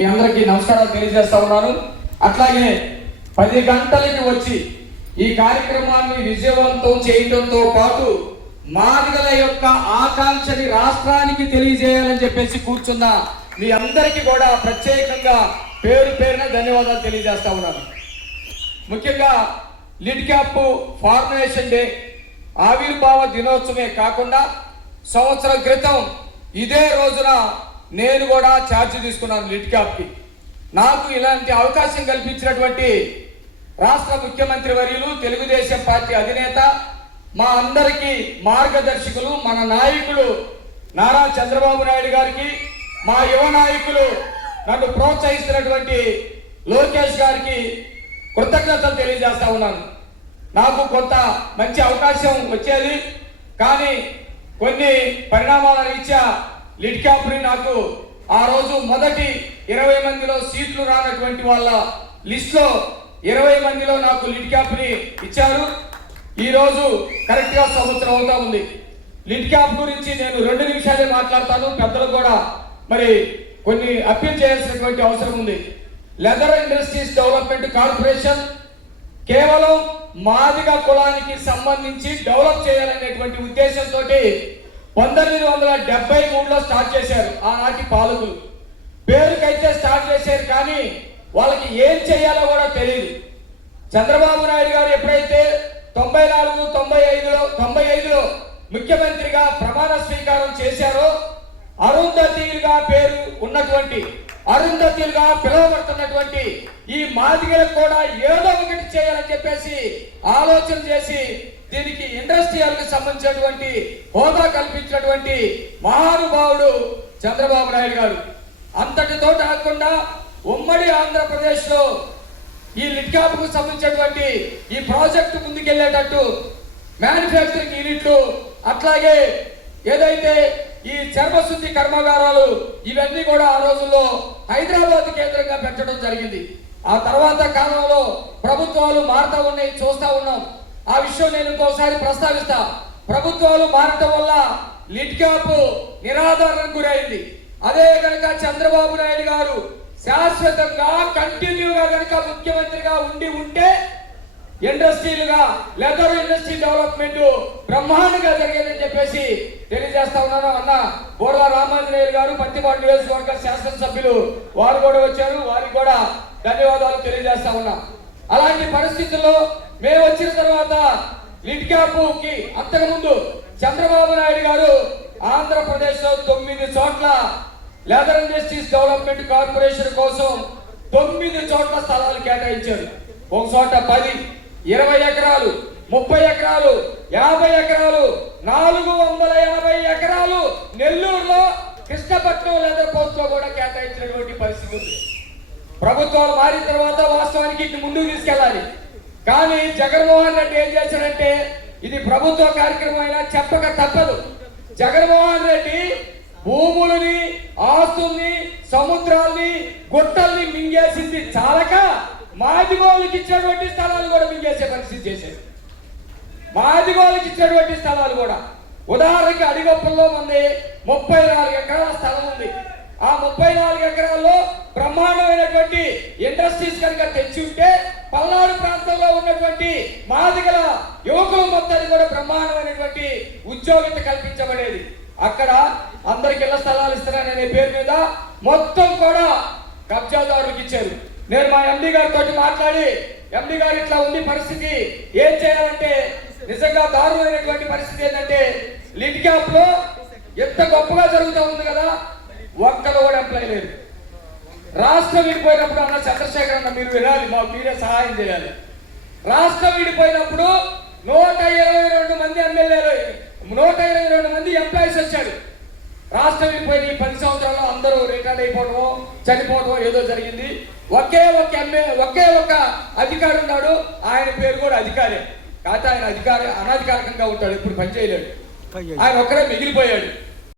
మీ అందరికీ నమస్కారాలు తెలియజేస్తా ఉన్నాను. అట్లాగే పది గంటలకి వచ్చి ఈ కార్యక్రమాన్ని విజయవంతం చేయడంతో పాటు మాదిగల యొక్క ఆకాంక్షని రాష్ట్రానికి తెలియజేయాలని చెప్పేసి కూర్చున్న మీ అందరికీ కూడా ప్రత్యేకంగా పేరు పేరున ధన్యవాదాలు తెలియజేస్తా ఉన్నాను. ముఖ్యంగా లిడ్ క్యాప్ ఫార్మేషన్ డే ఆవిర్భావ దినోత్సవమే కాకుండా సంవత్సరం క్రితం ఇదే రోజున నేను కూడా ఛార్జ్ తీసుకున్నాను లిట్ క్యాప్కి నాకు ఇలాంటి అవకాశం కల్పించినటువంటి రాష్ట్ర ముఖ్యమంత్రి వర్యులు తెలుగుదేశం పార్టీ అధినేత మా అందరికీ మార్గదర్శకులు మన నాయకులు నారా చంద్రబాబు నాయుడు గారికి మా యువ నాయకులు నన్ను ప్రోత్సహిస్తున్నటువంటి లోకేష్ గారికి కృతజ్ఞతలు తెలియజేస్తా ఉన్నాను. నాకు కొంత మంచి అవకాశం వచ్చేది కానీ కొన్ని పరిణామాల రీత్యా లిడ్ క్యాప్ని నాకు ఆ రోజు మొదటి ఇరవై మందిలో సీట్లు రానటువంటి వాళ్ళ లిస్ట్లో ఇరవై మందిలో నాకు లిడ్ క్యాప్ని ఇచ్చారు ఈరోజు కరెక్ట్గా సంవత్సరం అవుతా ఉంది. లిడ్ క్యాప్ గురించి నేను రెండు నిమిషాలే మాట్లాడతాను. పెద్దలు కూడా మరి కొన్ని అప్పీల్ చేయాల్సినటువంటి అవసరం ఉంది. లెదర్ ఇండస్ట్రీస్ డెవలప్మెంట్ కార్పొరేషన్ కేవలం మాదిగ కులానికి సంబంధించి డెవలప్ చేయాలనేటువంటి ఉద్దేశంతో పంతొమ్మిది వందల డెబ్బై మూడులో స్టార్ట్ చేశారు ఆనాటి పాలకులు. పేరుకైతే స్టార్ట్ చేశారు కానీ వాళ్ళకి ఏం చేయాలో కూడా తెలియదు చంద్రబాబు నాయుడు గారు ఎప్పుడైతే తొంభై నాలుగు తొంభై ఐదులో తొంభై ఐదులో ముఖ్యమంత్రిగా ప్రమాణ స్వీకారం చేశారో అరుంధతీలుగా పేరు ఉన్నటువంటి అరుంధతీలుగా పిలువబడుతున్నటువంటి ఈ మాదిగలకు కూడా ఏదో ఒకటి చేయాలని చెప్పేసి ఆలోచన చేసి దీనికి ఇండస్ట్రియల్కి సంబంధించినటువంటి హోదా కల్పించినటువంటి మహానుభావుడు చంద్రబాబు నాయుడు గారు. అంతటితో కాకుండా ఉమ్మడి ఆంధ్రప్రదేశ్లో ఈ లిట్కాపుకు సంబంధించినటువంటి ఈ ప్రాజెక్టు ముందుకెళ్ళేటట్టు మ్యానుఫ్యాక్చరింగ్ యూనిట్లు అట్లాగే ఏదైతే ఈ చర్మశుద్ధి కర్మాగారాలు ఇవన్నీ కూడా ఆ రోజుల్లో హైదరాబాద్ కేంద్రంగా పెట్టడం జరిగింది. ఆ తర్వాత కాలంలో ప్రభుత్వాలు మారుతా ఉన్నాయి చూస్తా ఉన్నాం. ఆ విషయం నేను ఇంకోసారి ప్రస్తావిస్తా. ప్రభుత్వాలు మారటం వల్ల లిడ్ క్యాప్ నిరాధారణకు గురైంది. అదే కనుక చంద్రబాబు నాయుడు గారు శాశ్వతంగా కంటిన్యూగా కనుక ముఖ్యమంత్రిగా ఉండి ఉంటే ఇండస్ట్రీలుగా లెదర్ ఇండస్ట్రీ డెవలప్మెంట్ బ్రహ్మాండంగా జరిగేదని చెప్పేసి తెలియజేస్తా ఉన్నాను. అన్న బోర్ల రామాంజనేయులు గారు పత్తిపాటు నియోజకవర్గ శాసనసభ్యులు వారు కూడా వచ్చారు. వారికి కూడా ధన్యవాదాలు తెలియజేస్తా ఉన్నా. అలాంటి పరిస్థితుల్లో మేము వచ్చిన తర్వాత లిడ్ క్యాప్ ముందు అంతకుముందు చంద్రబాబు నాయుడు గారు ఆంధ్రప్రదేశ్లో తొమ్మిది చోట్ల లెదర్ ఇండస్ట్రీస్ డెవలప్మెంట్ కార్పొరేషన్ కోసం తొమ్మిది చోట్ల స్థలాలు కేటాయించారు. ఒక చోట పది ఇరవై ఎకరాలు ముప్పై ఎకరాలు యాభై ఎకరాలు నాలుగు వందల యాభై ఎకరాలు నెల్లూరులో కృష్ణపట్నం లెదర్ పోస్ట్లో కూడా కేటాయించినటువంటి పరిస్థితి ఉంది. ప్రభుత్వాలు మారిన తర్వాత వాస్తవానికి ఇటు ముందుకు తీసుకెళ్ళాలి. కానీ జగన్మోహన్ రెడ్డి ఏం చేశాడంటే ఇది ప్రభుత్వ కార్యక్రమం అయినా చెప్పక తప్పదు. జగన్మోహన్ రెడ్డి భూములని ఆస్తుల్ని సముద్రాల్ని గుట్టల్ని మింగేసింది చాలక మాదిగోళ్ళకి ఇచ్చినటువంటి స్థలాలు కూడా మింగేసే పరిస్థితి చేశారు మాదిగోళ్ళకి ఇచ్చినటువంటి స్థలాలు కూడా. ఉదాహరణకి అడిగొప్పల్లో మంది ముప్పై నాలుగు ఎకరాల స్థలం ఉంది. ఆ ముప్పై నాలుగు ఎకరాల్లో బ్రహ్మాండమైనటువంటి ఇండస్ట్రీస్ కనుక తెచ్చి ఉంటే పల్నాడు ప్రాంతంలో ఉన్నటువంటి మాదిగల యువకులు మొత్తానికి కూడా బ్రహ్మాండమైనటువంటి ఉద్యోగిత కల్పించబడేది. అక్కడ అందరికి ఇళ్ళ స్థలాలు ఇస్తారనే పేరు మీద మొత్తం కూడా కబ్జాదారులకు ఇచ్చారు. నేను మా ఎండి గారితో మాట్లాడి ఎండి గారు ఇట్లా ఉంది పరిస్థితి ఏం చేయాలంటే నిజంగా దారుణమైనటువంటి పరిస్థితి ఏంటంటే లిడ్ క్యాప్లో ఎంత గొప్పగా జరుగుతూ ఉంది కదా ఒక్కరు కూడా ఎంప్లాయ్ లేదు రాష్ట్రం విడిపోయినప్పుడు అన్న చంద్రశేఖర్ అన్న మీరు వినాలి మాకు మీరే సహాయం చేయాలి. రాష్ట్రం విడిపోయినప్పుడు నూట ఇరవై రెండు మంది ఎమ్మెల్యేలు నూట ఇరవై రెండు మంది ఎంప్లాయీస్ వచ్చారు. రాష్ట్రం విడిపోయిన ఈ పది సంవత్సరాల్లో అందరూ రిటైర్డ్ అయిపోవడము చనిపోవడం ఏదో జరిగింది. ఒకే ఒక ఎమ్మెల్యే ఒకే ఒక అధికారి ఉన్నాడు ఆయన పేరు కూడా అధికారే. కాకపోతే ఆయన అధికారి అనధికారికంగా ఉంటాడు ఇప్పుడు పనిచేయలేడు ఆయన ఒక్కడే మిగిలిపోయాడు.